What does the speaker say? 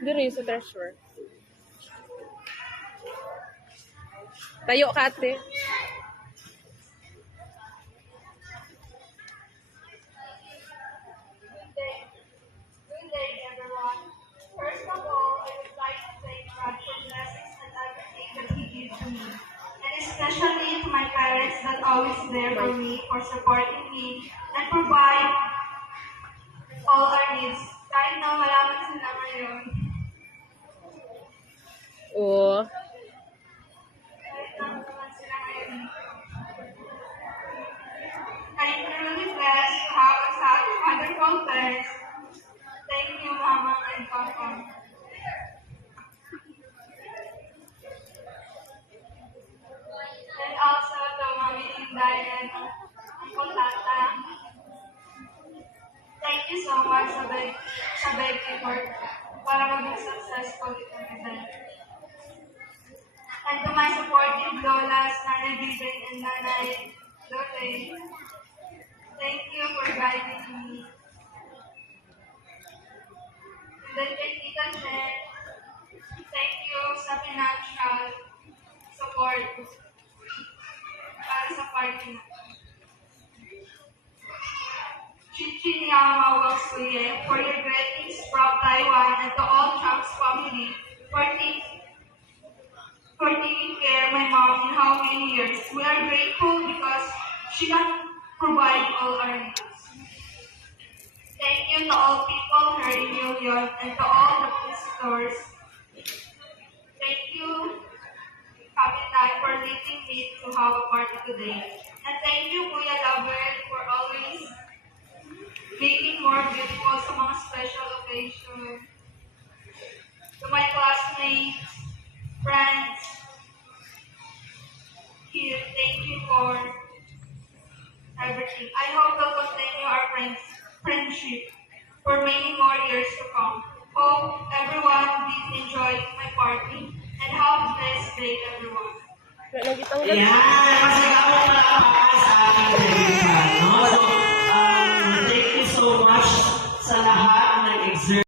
Diri sa treasure. Tayo ka, ate. Good day, everyone. First of all, I would like to thank God for blessings and everything that He gives to me. And especially to my parents that always there for me, for supporting me, and provide all our needs. Kahit na wala man sila ngayon. Oo. Kahit na wala sila ngayon. I'm really blessed to have such wonderful parents. Thank you, Mama and Papa. And also to Mami Inday and Uncle Tata. Thank you so much sa baby work para maging successful ito event. And to my supportive lolas, Nanay Bibay and Nanay Lorraine, thank you for guiding me. And then kay Tita Jen, thank you sa financial support para sa party na. Chichi Yama Waksuye, for your greetings from Taiwan and to all Trump's family for taking care of my mom in how many years. We are grateful because she can provide all our needs. Thank you to all people here in New York and to all the visitors. Thank you, Kapitan, for letting me to have a party today. And thank you, Kuya Label, for always making more beautiful sa mga special occasion. To my classmates, friends, here, thank you for everything. I hope we'll continue our friendship for many more years to come. Hope everyone did enjoy my party and have a blessed day, everyone. Yeah,